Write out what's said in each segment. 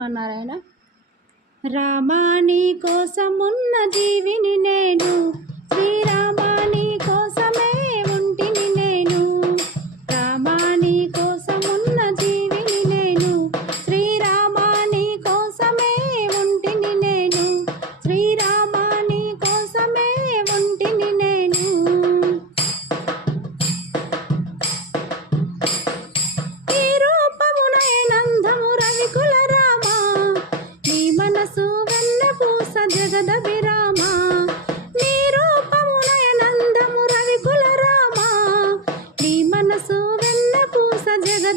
నారాయణ రామాని కోసమున్న జీవిని నేను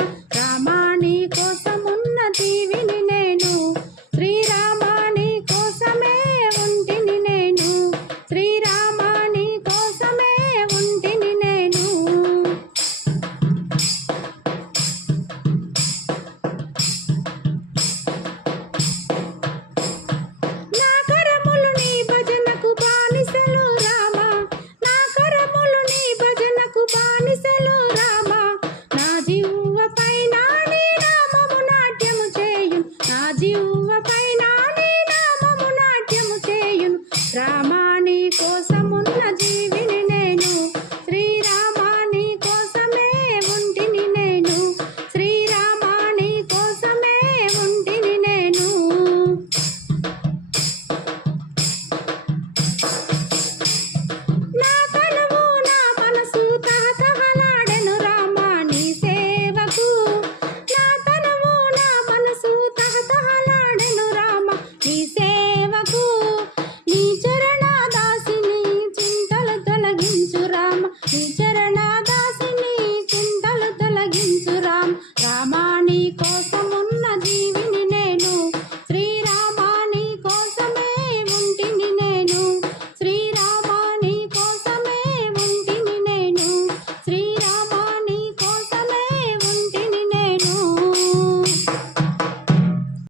um